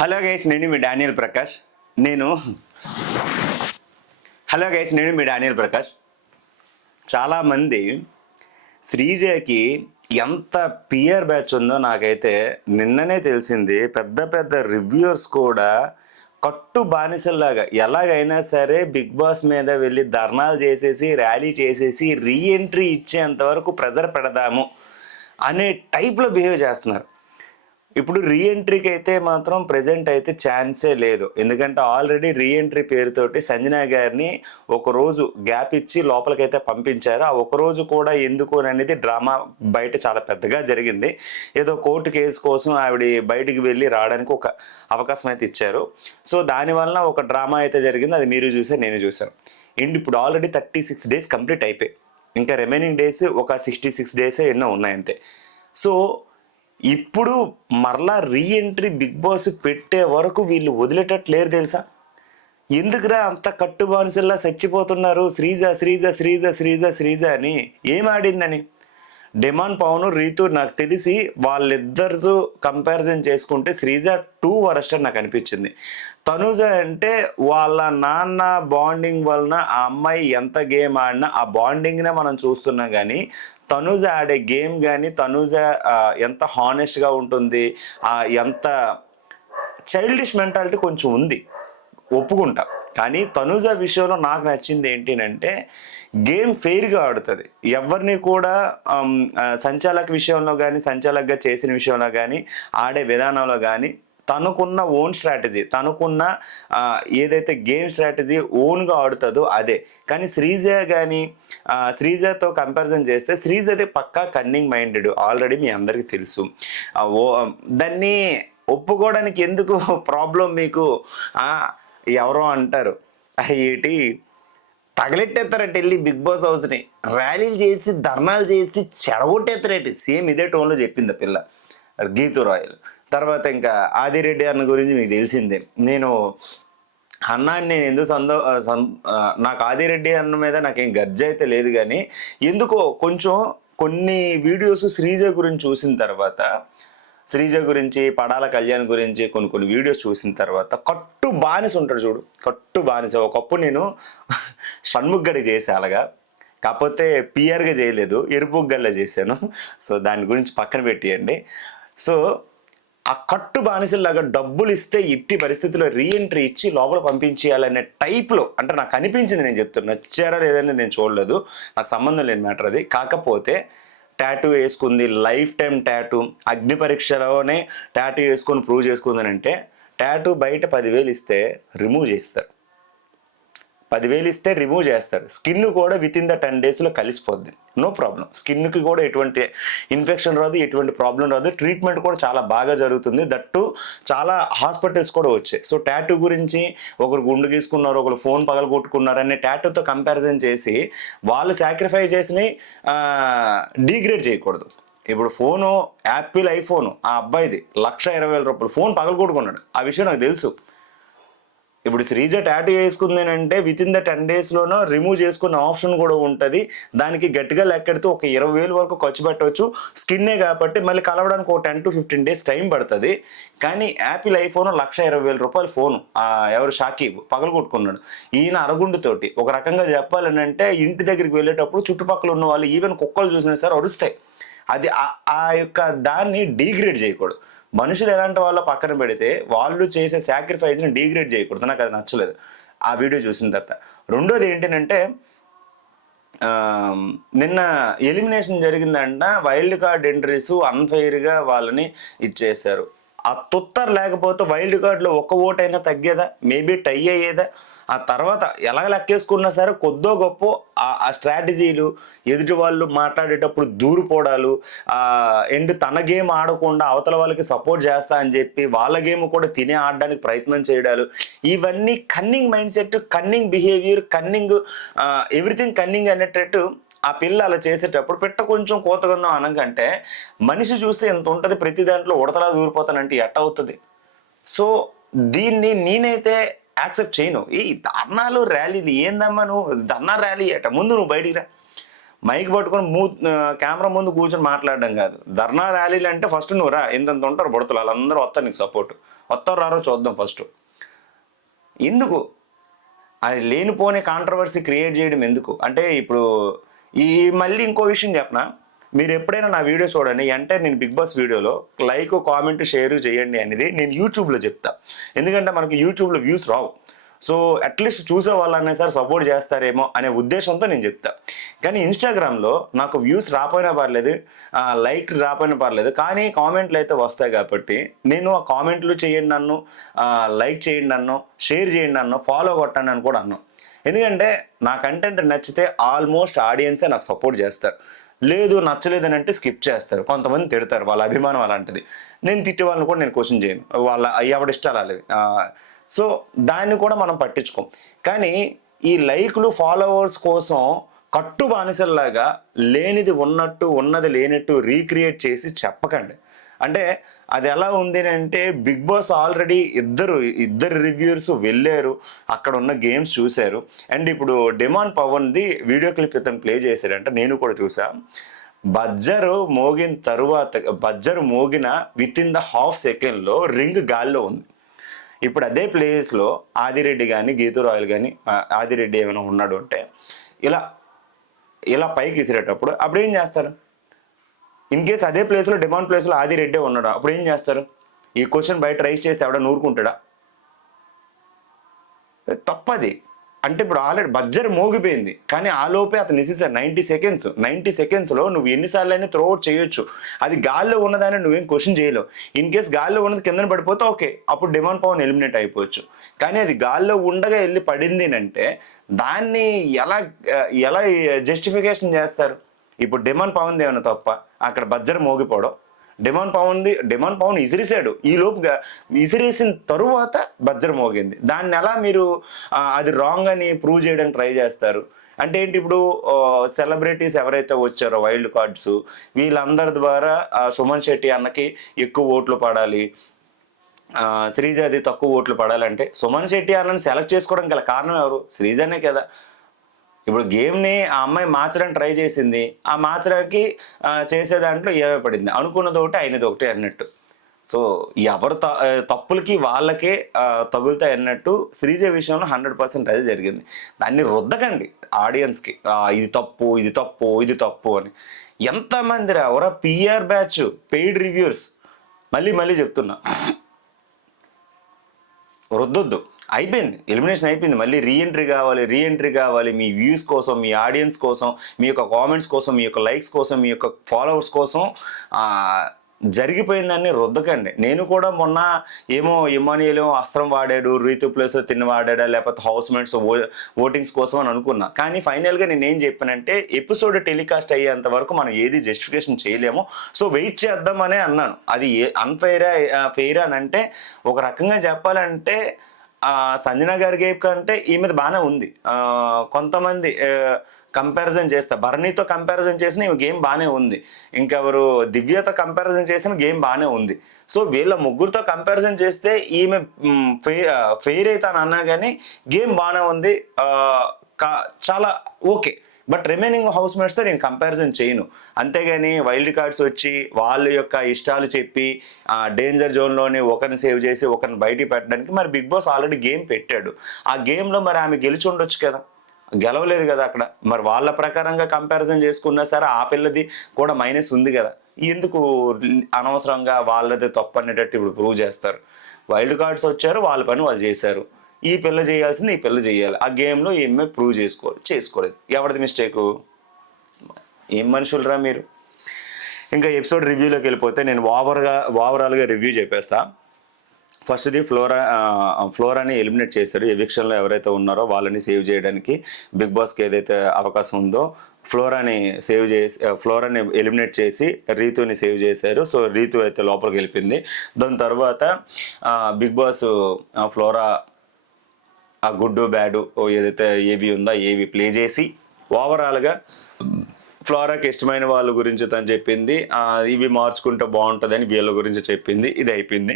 Hello guys, నేను మీ Daniel Prakash. నేను hello guys, నేను మీ డానియల్ ప్రకాష్. చాలామంది శ్రీజకి ఎంత పియర్ బ్యాచ్ ఉందో నాకైతే నిన్ననే తెలిసింది. పెద్ద పెద్ద రివ్యూవర్స్ కూడా కట్టు బానిసల్లాగా ఎలాగైనా సరే బిగ్ బాస్ మీద వెళ్ళి ధర్నాలు చేసేసి ర్యాలీ చేసేసి రీఎంట్రీ ఇచ్చేంత వరకు ప్రెజర్ పెడదాము అనే టైప్లో బిహేవ్ చేస్తున్నారు. ఇప్పుడు రీఎంట్రీకి అయితే మాత్రం ప్రజెంట్ అయితే ఛాన్సే లేదు. ఎందుకంటే ఆల్రెడీ రీఎంట్రీ పేరుతోటి సంజన గారిని ఒకరోజు గ్యాప్ ఇచ్చి లోపలికైతే పంపించారు. ఆ ఒకరోజు కూడా ఎందుకు అనేది డ్రామా బయట చాలా పెద్దగా జరిగింది. ఏదో కోర్టు కేసు కోసం ఆవిడ బయటికి వెళ్ళి రావడానికి ఒక అవకాశం అయితే ఇచ్చారు. సో దానివల్ల ఒక డ్రామా అయితే జరిగింది. అది మీరు చూసారు, నేను చూసాను. అండ్ ఇప్పుడు ఆల్రెడీ 36 days కంప్లీట్ అయిపోయి ఇంకా రిమైనింగ్ డేస్ ఒక 66 days ఎన్నో ఉన్నాయంతే. సో ఇప్పుడు మరలా రీఎంట్రీ బిగ్ బాస్ పెట్టే వరకు వీళ్ళు వదిలేటట్లేరు తెలుసా. ఎందుకురా అంత కట్టుబానిసల్లా చచ్చిపోతున్నారు శ్రీజ శ్రీజ శ్రీజ శ్రీజ శ్రీజ అని? ఏం ఆడిందని? డిమాండ్ పవన్ రీతు నాకు తెలిసి వాళ్ళిద్దరితో కంపారిజన్ చేసుకుంటే శ్రీజ 2 వరస్ట్ అని నాకు అనిపించింది. తనుజ అంటే వాళ్ళ నాన్న బాండింగ్ వలన ఆ అమ్మాయి ఎంత గేమ్ ఆడినా ఆ బాండింగ్నే మనం చూస్తున్నాం. కానీ తనుజ ఆడే గేమ్ కానీ తనుజ ఎంత హానెస్ట్గా ఉంటుంది, ఎంత చైల్డిష్ మెంటాలిటీ కొంచెం ఉంది, ఒప్పుకుంటా. కానీ తనుజ విషయంలో నాకు నచ్చింది ఏంటంటే గేమ్ ఫెయిర్గా ఆడుతుంది. ఎవరిని కూడా సంచాలక విషయంలో కానీ సంచాలకగా చేసిన విషయంలో కానీ ఆడే విధానంలో కానీ తనకున్న ఓన్ స్ట్రాటజీ, తనకున్న ఏదైతే గేమ్ స్ట్రాటజీ ఓన్గా ఆడుతుందో అదే. కానీ శ్రీజ కానీ శ్రీజతో కంపారిజన్ చేస్తే శ్రీజది పక్కా కన్నింగ్ మైండెడ్, ఆల్రెడీ మీ అందరికీ తెలుసు. దాన్ని ఒప్పుకోవడానికి ఎందుకు ప్రాబ్లం మీకు? ఎవరో అంటారు ఏంటి తగలెట్టేస్తారట వెళ్ళి బిగ్ బాస్ హౌస్ని ర్యాలీలు చేసి ధర్నాలు చేసి చెడగొట్టేస్తారట. సేమ్ ఇదే టోన్లో చెప్పింది ఆ పిల్ల గీతూ రాయల్. తర్వాత ఇంకా ఆదిరెడ్డి అన్న గురించి మీకు తెలిసిందే. నేను అన్నాన్ని నేను ఎందుకు నాకు ఆదిరెడ్డి అన్న మీద నాకేం గర్జ అయితే లేదు. కానీ ఎందుకో కొంచెం కొన్ని వీడియోస్ శ్రీజ గురించి చూసిన తర్వాత, శ్రీజ గురించి పడాల కళ్యాణ్ గురించి కొన్ని వీడియోస్ చూసిన తర్వాత కట్టు బానిస ఉంటాడు చూడు, కట్టు బానిస. ఒకప్పుడు నేను షణ్ముగ్గడి చేసే అలాగా, కాకపోతే పిఆర్గా చేయలేదు, ఎరుపుగడ్డ చేశాను. సో దాని గురించి పక్కన పెట్టేయండి. సో ఆ కట్టు బానిసలాగా డబ్బులు ఇస్తే ఇట్టి పరిస్థితుల్లో రీఎంట్రీ ఇచ్చి లోపల పంపించేయాలనే టైప్లో అంటే నాకు అనిపించింది. నేను చెప్తున్నా, నచ్చారా లేదని నేను చూడలేదు, నాకు సంబంధం లేని మ్యాటర్ అది. కాకపోతే టాటూ వేసుకుంది, లైఫ్ టైం టాటూ, అగ్ని పరీక్షలోనే టాటూ వేసుకొని ప్రూవ్ చేసుకుందని అంటే టాటూ బయట 10,000 ఇస్తే రిమూవ్ చేస్తారు. 10,000 ఇస్తే రిమూవ్ చేస్తారు. స్కిన్ కూడా విత్ ఇన్ ద 10 daysలో కలిసిపోద్ది, నో ప్రాబ్లం. స్కిన్కి కూడా ఎటువంటి ఇన్ఫెక్షన్ రాదు, ఎటువంటి ప్రాబ్లం రాదు. ట్రీట్మెంట్ కూడా చాలా బాగా జరుగుతుంది. దట్టు చాలా హాస్పిటల్స్ కూడా వచ్చాయి. సో టాటూ గురించి ఒకరు గుండు గీసుకున్నారు, ఒకరు ఫోన్ పగలగొట్టుకున్నారు అనే టాటూతో కంపారిజన్ చేసి వాళ్ళు సాక్రిఫైస్ చేసి డీగ్రేడ్ చేయకూడదు. ఇప్పుడు ఫోను యాపిల్ ఐఫోను ఆ అబ్బాయిది 1,20,000 ఫోన్ పగలగొట్టుకున్నాడు. ఆ విషయం నాకు తెలుసు. ఇప్పుడు శ్రీజ టాటూ వేసుకుంది అంటే విత్ ఇన్ ద 10 daysలోనో రిమూవ్ చేసుకునే ఆప్షన్ కూడా ఉంటుంది. దానికి గట్టిగా లెక్కెడితే ఒక 20,000 వరకు ఖర్చు పెట్టవచ్చు. స్కిన్నే కాబట్టి మళ్ళీ కలవడానికి ఒక 10 to 15 days టైం పడుతుంది. కానీ యాపిల్ ఐఫోన్ 1,20,000 ఫోను ఎవరు షాకీబ్ పగలగొట్టుకున్నాడు. ఈయన అరగుండుతోటి ఒక రకంగా చెప్పాలని అంటే ఇంటి దగ్గరికి వెళ్ళేటప్పుడు చుట్టుపక్కల ఉన్న వాళ్ళు ఈవెన్ కుక్కలు చూసినా సరే అరుస్తాయి. అది ఆ యొక్క దాన్ని డీగ్రేడ్ చేయకూడదు. మనుషులు ఎలాంటి వాళ్ళో పక్కన పెడితే వాళ్ళు చేసే సాక్రిఫైస్ని డీగ్రేడ్ చేయకూడదు. నాకు అది నచ్చలేదు ఆ వీడియో చూసిన తర్వాత. రెండోది ఏంటంటే నిన్న ఎలిమినేషన్ జరిగిందంట, వైల్డ్ కార్డ్ ఎంట్రీస్ అన్ఫెయిర్గా వాళ్ళని ఇచ్చేశారు. ఆ తుత్తర్ లేకపోతే వైల్డ్ కార్డులో ఒక్క ఓటైనా తగ్గేదా, మేబీ టై అయ్యేదా? ఆ తర్వాత ఎలా లెక్కేసుకున్నా సరే కొద్దో గొప్ప ఆ స్ట్రాటజీలు, ఎదుటి వాళ్ళు మాట్లాడేటప్పుడు దూరిపోవడాలు, అండ్ తన గేమ్ ఆడకుండా అవతల వాళ్ళకి సపోర్ట్ చేస్తా అని చెప్పి వాళ్ళ గేమ్ కూడా తినే ఆడడానికి ప్రయత్నం చేయడాలు, ఇవన్నీ cunning mind set, cunning behaviour, cunning everything cunning అనేటట్టు ఆ పిల్ల అలా చేసేటప్పుడు పెట్ట కొంచెం కోతగందం అనకంటే మనిషి చూస్తే ఎంత ఉంటుంది, ప్రతి దాంట్లో ఉడతలా దూరిపోతానంటే ఎట్ట అవుతుంది? సో దీన్ని నేనైతే యాక్సెప్ట్ చేయను. ఈ ధర్నాలు ర్యాలీలు ఏందమ్మా? నువ్వు ధర్నా ర్యాలీ ముందు నువ్వు బయటికి రా, మైక్ పట్టుకొని కెమెరా ముందు కూర్చొని మాట్లాడడం కాదు. ధర్నా ర్యాలీలు అంటే ఫస్ట్ నువ్వు రా, ఎంతంత ఉంటారు బుడతలు వాళ్ళందరూ వస్తారు నీకు సపోర్ట్. వస్తారో రారో చూద్దాం ఫస్ట్. ఎందుకు అది లేనిపోని కాంట్రవర్సీ క్రియేట్ చేయడం ఎందుకు అంటే ఇప్పుడు మళ్ళీ ఇంకో విషయం చెప్పనా, మీరు ఎప్పుడైనా నా వీడియో చూడండి అంటే నేను బిగ్ బాస్ వీడియోలో లైక్ కామెంట్ షేర్ చేయండి అనేది నేను యూట్యూబ్లో చెప్తా. ఎందుకంటే మనకి యూట్యూబ్లో వ్యూస్ రావు. సో అట్లీస్ట్ చూసే వాళ్ళనే సార్ సపోర్ట్ చేస్తారేమో అనే ఉద్దేశంతో నేను చెప్తా. కానీ ఇన్స్టాగ్రామ్లో నాకు వ్యూస్ రాపోయినా పర్లేదు, లైక్ రాపోయినా పర్లేదు, కానీ కామెంట్లు అయితే వస్తాయి కాబట్టి నేను ఆ కామెంట్లు చేయండి నన్ను, లైక్ చేయండి నన్ను, షేర్ చేయండి నన్ను, ఫాలో కొట్టండి అని కూడా అన్నాను. ఎందుకంటే నా కంటెంట్ నచ్చితే ఆల్మోస్ట్ ఆడియన్సే నాకు సపోర్ట్ చేస్తారు. లేదు నచ్చలేదని అంటే స్కిప్ చేస్తారు, కొంతమంది తిడతారు, వాళ్ళ అభిమానం అలాంటిది. నేను తిట్టే వాళ్ళని కూడా నేను క్వశ్చన్ చేయను, వాళ్ళ ఎవడిష్టాలు అలావి. సో దాన్ని కూడా మనం పట్టించుకోం. కానీ ఈ లైక్లు ఫాలోవర్స్ కోసం కట్టు బానిసల్లాగా లేనిది ఉన్నట్టు ఉన్నది లేనట్టు రీక్రియేట్ చేసి చెప్పకండి. అంటే అది ఎలా ఉంది అంటే బిగ్ బాస్ ఆల్రెడీ ఇద్దరు రివ్యూర్స్ వెళ్ళారు, అక్కడ ఉన్న గేమ్స్ చూశారు. అండ్ ఇప్పుడు డిమాండ్ పవన్ది వీడియో క్లిప్ ఇతను ప్లే చేశాడంటే నేను కూడా చూసా. బజ్జరు మోగిన విత్ ఇన్ ద హాఫ్ సెకండ్లో రింగ్ గాల్లో ఉంది. ఇప్పుడు అదే ప్లేస్లో ఆదిరెడ్డి కానీ గీతూ రాయల్ కానీ ఆదిరెడ్డి ఏమైనా ఉన్నాడు అంటే ఇలా పైకి విసిరేటప్పుడు అప్పుడు ఏం చేస్తారు? ఇన్ కేస్ అదే ప్లేస్లో డిమాండ్ ప్లేస్లో ఆదిరెడ్డి ఉన్నాడు, అప్పుడు ఏం చేస్తారు? ఈ క్వశ్చన్ బయట రైజ్ చేస్తే ఎవడ నూరుకుంటాడా? తప్పది. అంటే ఇప్పుడు ఆల్రెడీ బజ్జర్ మోగిపోయింది, కానీ ఆ లోపే అతను నిసేసారు 90 సెకండ్స్లో నువ్వు ఎన్నిసార్లు అయినా త్రో అవుట్ చేయొచ్చు. అది గాల్లో ఉన్నదాన్ని నువ్వేం క్వశ్చన్ చేయలేవు. ఇన్ కేస్ గాల్లో ఉన్నది కింద పడిపోతే ఓకే, అప్పుడు డిమాండ్ పవన్ ఎలిమినేట్ అయిపోవచ్చు. కానీ అది గాల్లో ఉండగా వెళ్ళి పడింది అంటే దాన్ని ఎలా జస్టిఫికేషన్ చేస్తారు? ఇప్పుడు డిమాండ్ పవన్ ఏమైనా తప్ప అక్కడ బజ్జర్ మోగిపోవడం? డిమాండ్ పవన్ ఇసిరేసాడు, ఈ లోపుగా ఇసిరేసిన తరువాత బజ్జర్ మోగింది. దాన్ని ఎలా మీరు అది రాంగ్ అని ప్రూవ్ చేయడానికి ట్రై చేస్తారు? అంటే ఏంటి, ఇప్పుడు సెలబ్రిటీస్ ఎవరైతే వచ్చారో వైల్డ్ కార్డ్స్, వీళ్ళందరి ద్వారా సుమన్ శెట్టి అన్నకి ఎక్కువ ఓట్లు పడాలి, శ్రీజాది తక్కువ ఓట్లు పడాలంటే సుమన్ శెట్టి అన్నని సెలెక్ట్ చేసుకోవడం గల కారణం ఎవరు? శ్రీజానే కదా. ఇప్పుడు గేమ్ని ఆ అమ్మాయి మార్చడానికి ట్రై చేసింది, ఆ మార్చడానికి చేసే దాంట్లో ఏమై పడింది, అనుకున్నది ఒకటి అయినది ఒకటి అన్నట్టు. సో ఎవరు తప్పులకి వాళ్ళకే తగులుతాయి అన్నట్టు శ్రీజ విషయంలో 100% అదే జరిగింది. దాన్ని రుద్దకండి ఆడియన్స్కి, ఇది తప్పు అని. ఎంతమంది ఎవరో పిఆర్ బ్యాచ్ పెయిడ్ రివ్యూర్స్, మళ్ళీ చెప్తున్నా, రుద్దొద్దు. అయిపోయింది, ఎలిమినేషన్ అయిపోయింది. మళ్ళీ రీఎంట్రీ కావాలి మీ వ్యూస్ కోసం, మీ ఆడియన్స్ కోసం, మీ యొక్క కామెంట్స్ కోసం, మీ యొక్క లైక్స్ కోసం, మీ యొక్క ఫాలోవర్స్ కోసం జరిగిపోయిందాన్ని రుద్దకండి. నేను కూడా మొన్న ఏమో ఇమానియల్ అస్త్రం వాడాడు, రీతు ప్లేస్లో తిన్న వాడాడా, లేకపోతే హౌస్ మేట్స్ ఓటింగ్స్ కోసం అని అనుకున్నా. కానీ ఫైనల్గా నేను ఏం చెప్పానంటే ఎపిసోడ్ టెలికాస్ట్ అయ్యేంత వరకు మనం ఏది జస్టిఫికేషన్ చేయలేము, సో వెయిట్ చేద్దామనే అన్నాను. అది ఫెయిరా అని అంటే ఒక రకంగా చెప్పాలంటే సంజన గారి గేమ్ కంటే ఈ మీద బాగానే ఉంది. కొంతమంది కంపారిజన్ చేస్తా, భరణితో కంపారిజన్ చేసిన ఈ గేమ్ బాగానే ఉంది, ఇంకెవరు దివ్యతో కంపారిజన్ చేసిన గేమ్ బాగానే ఉంది. సో వీళ్ళ ముగ్గురితో కంపారిజన్ చేస్తే ఈమె ఫెయిర్ అవుతాను అన్నా కానీ గేమ్ బాగానే ఉంది, చాలా ఓకే. బట్ రిమైనింగ్ హౌస్ మేట్స్తో నేను కంపారిజన్ చేయను. అంతేగాని వైల్డ్ కార్డ్స్ వచ్చి వాళ్ళ యొక్క ఇష్టాలు చెప్పి డేంజర్ జోన్లోని ఒకరిని సేవ్ చేసి ఒకరిని బయటికి పెట్టడానికి మరి బిగ్ బాస్ ఆల్రెడీ గేమ్ పెట్టాడు. ఆ గేమ్లో మరి ఆమె గెలిచి ఉండొచ్చు కదా, గెలవలేదు కదా అక్కడ. మరి వాళ్ళ ప్రకారంగా కంపారిజన్ చేసుకున్నా సరే ఆ పిల్లది కూడా మైనస్ ఉంది కదా. ఎందుకు అనవసరంగా వాళ్ళది తప్పు అనేటట్టు ఇప్పుడు ప్రూవ్ చేస్తారు? వైల్డ్ కార్డ్స్ వచ్చారు, వాళ్ళ పని వాళ్ళు చేశారు, ఈ పిల్ల చేయాల్సింది ఈ పిల్ల చేయాలి. ఆ గేమ్లో ఏమే ప్రూవ్ చేసుకోలేదు. ఎవరిది మిస్టేకు? ఏం మనుషులరా మీరు. ఇంకా ఎపిసోడ్ రివ్యూలోకి వెళ్ళిపోతే నేను ఓవరాల్గా రివ్యూ చెప్పేస్తా. ఫస్ట్ది ఫ్లోరాని ఎలిమినేట్ చేశాడు. ఎవిక్షన్లో ఎవరైతే ఉన్నారో వాళ్ళని సేవ్ చేయడానికి బిగ్ బాస్కి ఏదైతే అవకాశం ఉందో ఫ్లోరాని ఎలిమినేట్ చేసి రీతుని సేవ్ చేశారు. సో రీతు అయితే లోపలికి వెళ్ళిపోయింది. దాని తర్వాత బిగ్ బాస్ ఫ్లోరా ఆ గుడ్ బ్యాడ్ ఏదైతే ఏవి ఉందో ఏవి ప్లే చేసి ఓవరాల్గా ఫ్లోరాకి ఇష్టమైన వాళ్ళ గురించి తను చెప్పింది, ఇవి మార్చుకుంటే బాగుంటుందని వీళ్ళ గురించి చెప్పింది. ఇది అయిపోయింది.